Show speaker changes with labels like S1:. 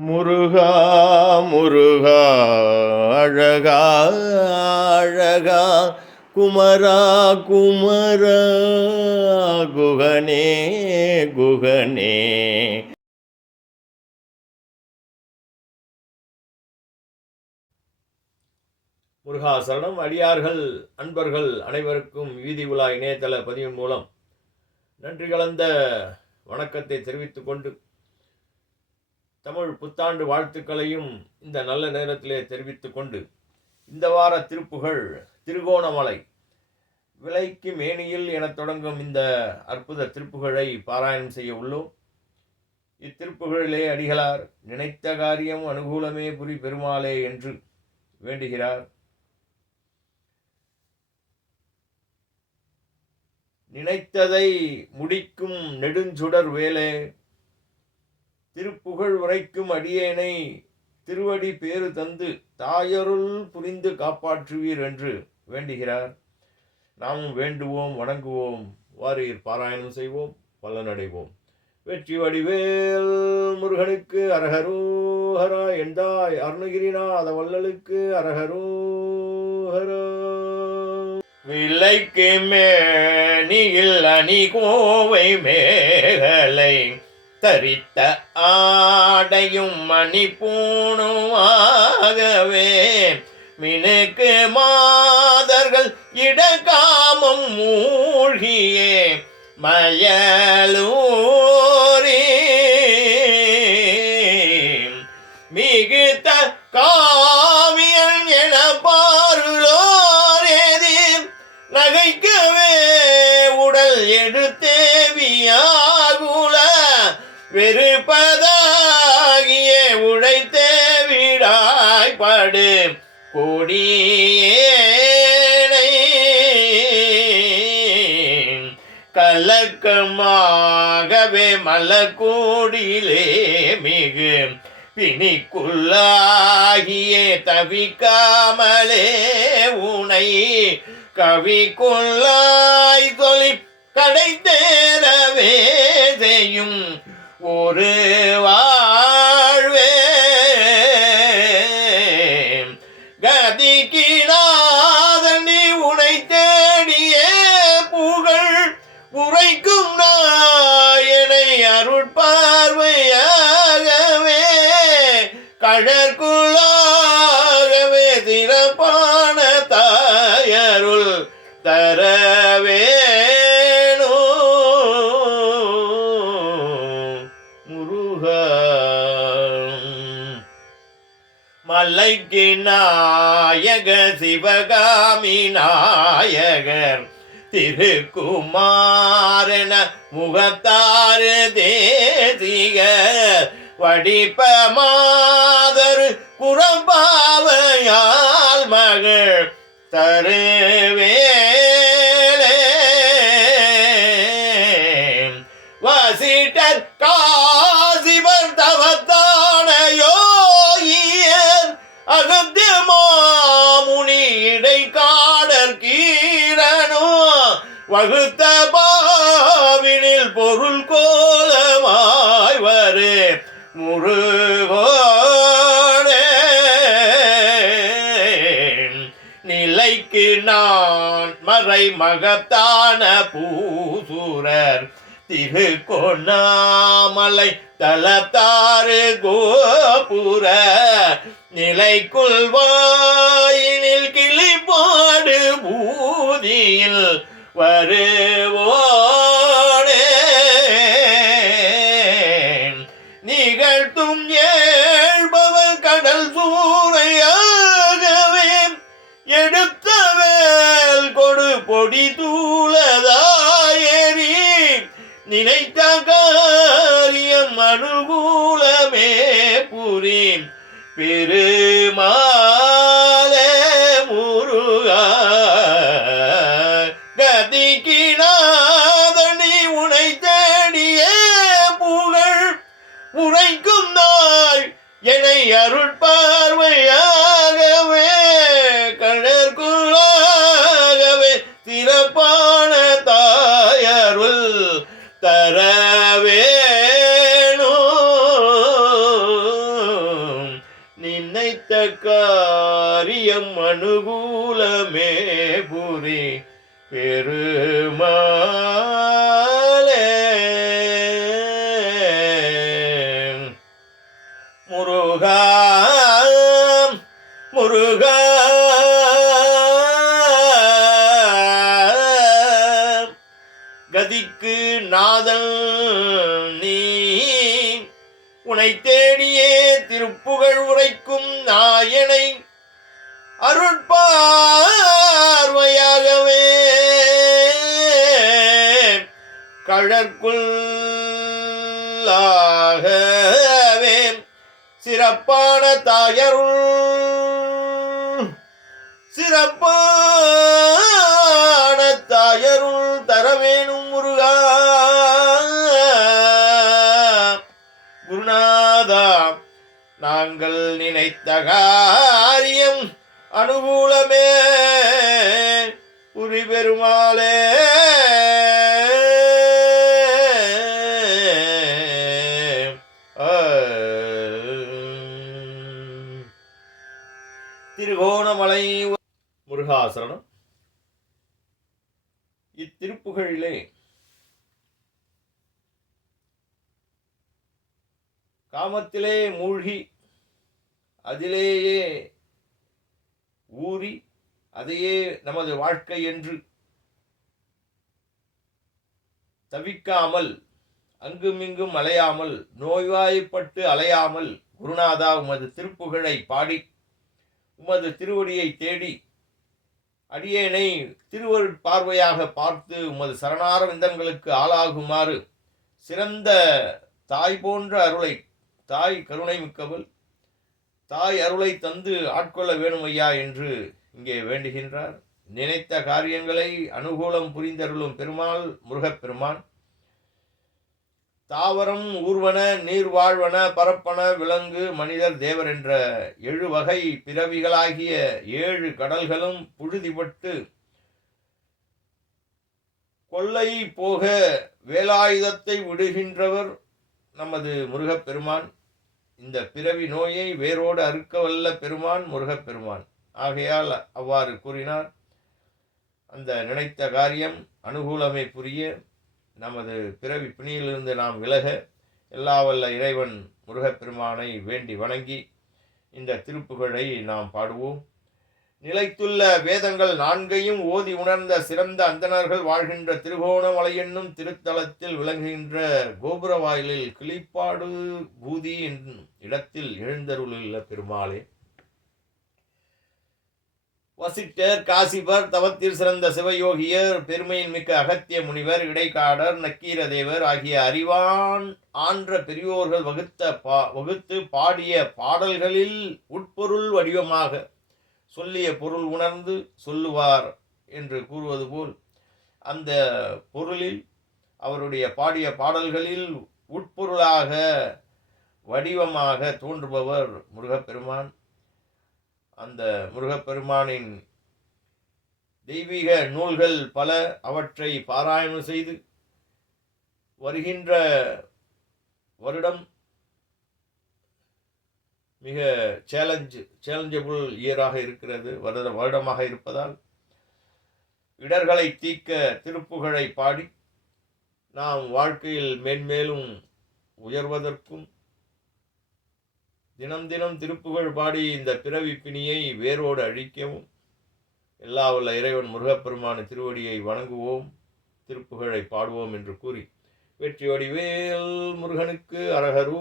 S1: முருகா முருகா அழகா அழகா குமரா குமரா குகனே குகனே. முருகா சரணம் அடியார்கள் அன்பர்கள் அனைவருக்கும் வீதி உலா இணையதள பதிவின் மூலம் நன்றி கலந்த வணக்கத்தை தெரிவித்துக் கொண்டு தமிழ் புத்தாண்டு வாழ்த்துக்களையும் இந்த நல்ல நேரத்திலே தெரிவித்துக் கொண்டு இந்த வார திருப்புகள் திருகோணமலை விலைக்கு மேனியில் எனத் தொடங்கும் இந்த அற்புத திருப்புகழை பாராயணம் செய்ய உள்ளோம். இத்திருப்புகளிலே அடிகளார் நினைத்த காரியம் அனுகூலமே புரி பெருமாளே என்று வேண்டுகிறார். நினைத்ததை முடிக்கும் நெடுஞ்சுடர் வேலே திருப்புகழ் உரைக்கும் அடியேனை திருவடி பேறு தந்து தாயருள் புரிந்து காப்பாற்றுவீர் என்று வேண்டுகிறார். நாமும் வேண்டுவோம் வணங்குவோம். வாரீர் பாராயணம் செய்வோம் பலனடைவோம் வெற்றி வடிவேல் முருகனுக்கு அரகரோஹரா எந்தாய் அருணகிரிநாத வள்ளலுக்கு அரகரோஹரா விலைக்கு மேனியில் அணி கோவை மேகலை தரித்த ஆடையும் மணி பூணுமாகவே மினுக்கு மாதர்கள் இடகாமம் மூழ்கியே. மயலூ வெறுப்பதாகிய உழைத்தே விடாய்படு கொடியேனை கலக்கமாகவே மலக்கூடிலே மிகு. பிணிக்குள்ளாகியே தவிக்காமலே உனை கவிக்குள்ளாய் தொழி கடை தேரவே செய்யும். 俺は மலைக்கு நாயக சிவகாமி நாயகர் திருக்குமாரன முகத்தாறு தேசிக வடிப்ப மாதர் புறம்பாவையால் மகள் தரு இடைக்காடர் கீரனோ வகுத்த பாவினில் பொருள் கோலமாய் வரு முருகோனே. நிலைக்கு நான் மறை மகத்தான பூசூரர் திருக்கொண்ணாமலை தளத்தாறு கோபுர நிலைக்குள் வாயினில் கிளி கிளிப்பாடு பூதியில் வருவோடே நிகழ்த்தும் ஏழ்பவன் கடல் சூறையாகவே. எடுத்த வேல் கொடு பொடி தூளதாயறி நினைத்த காரியம் அனுகூலமே புரி பெருமா அனுகூலமே புரி பெருமாளே. முருகா முருகா. கதிக்கு நாதல் நீ உனை தேடியே திருப்புகழ் உரைக்கும் நாயனை அருட்பார்வையாகவே. கழற்குள்ளாகவே. சிறப்பான தாயருள். சிறப்பான தாயருள் தரவேணும் முருகா. குருநாதா நாங்கள் நினைத்த காரியம் அனுகூலமே புரி பெருமாளே திருகோணமலை முருகாசரணம். இத்திருப்புகளிலே காமத்திலே மூழ்கி அதிலேயே ஊறி அதையே நமது வாழ்க்கை என்று தவிக்காமல் அங்குமிங்கும் அலையாமல் நோய்வாய்ப்பட்டு அலையாமல் குருநாதா உமது திருப்புகழை பாடி உமது திருவடியை தேடி அடியேனை திருவரு பார்வையாக பார்த்து உமது சரணார விந்தங்களுக்கு ஆளாகுமாறு சிறந்த தாய் போன்ற அருளை தாய் கருணை மிக்கவள் தாய் அருளை தந்து ஆட்கொள்ள வேணும் ஐயா என்று இங்கே வேண்டுகின்றார். நினைத்த காரியங்களை அனுகூலம் புரிந்தருளும் பெருமாள் முருகப்பெருமான் தாவரம் ஊர்வன நீர் வாழ்வன பரப்பன விலங்கு மனிதர் தேவர் என்ற ஏழு வகை பிறவிகளாகிய ஏழு கடல்களும் புழுதிபட்டு கொள்ளை போக வேலாயுதத்தை விடுகின்றவர் நமது முருகப்பெருமான் இந்த பிறவி நோயை வேரோடு அறுக்க வல்ல பெருமான் முருகப்பெருமான் ஆகையால் அவ்வாறு கூறினார். அந்த நினைத்த காரியம் அனுகூலமை புரிய நமது பிறவி பிணியிலிருந்து நாம் விலக எல்லா வல்ல இறைவன் முருகப்பெருமானை வேண்டி வணங்கி இந்த திருப்புகழை நாம் பாடுவோம். நிலைத்துள்ள வேதங்கள் நான்கையும் ஓதி உணர்ந்த சிறந்த அந்தணர்கள் வாழ்கின்ற திருகோணமலை என்னும் திருத்தலத்தில் விளங்குகின்ற கோபுர வாயிலில் கிளிப்பாடு பூதி என்னும் இடத்தில் எழுந்தருளுள்ள பெருமாளே. வசிட்டர் காசிபர் தவத்தில் சிறந்த சிவயோகியர் பெருமையின் மிக்க அகத்திய முனிவர் இடைக்காடர் நக்கீரதேவர் ஆகிய அறிவான் ஆன்ற பெரியோர்கள் வகுத்த பா வகுத்து பாடிய பாடல்களில் உட்பொருள் வடிவமாக சொல்லிய பொருள் உணர்ந்து சொல்லுவார் என்று கூறுவது போல் அந்த பொருளில் அவருடைய பாடிய பாடல்களில் உட்பொருளாக வடிவமாக தோன்றுபவர் முருகப்பெருமான். அந்த முருகப்பெருமானின் தெய்வீக நூல்கள் பல அவற்றை பாராயணம் செய்து வருகின்ற வருடம் மிக சேலஞ்சு சேலஞ்சபிள் இயராக இருக்கிறது. வருட வருடமாக இருப்பதால் இடர்களை தீர்க்க திருப்புகழை பாடி நாம் வாழ்க்கையில் மேன்மேலும் உயர்வதற்கும் தினம் தினம் திருப்புகழ் பாடி இந்த பிறவி பிணியை வேரோடு அழிக்கவும் எல்லா உள்ள இறைவன் முருகப்பெருமான திருவடியை வணங்குவோம் திருப்புகழை பாடுவோம் என்று கூறி வெற்றியோடி வேல் முருகனுக்கு அரகரூஹரோ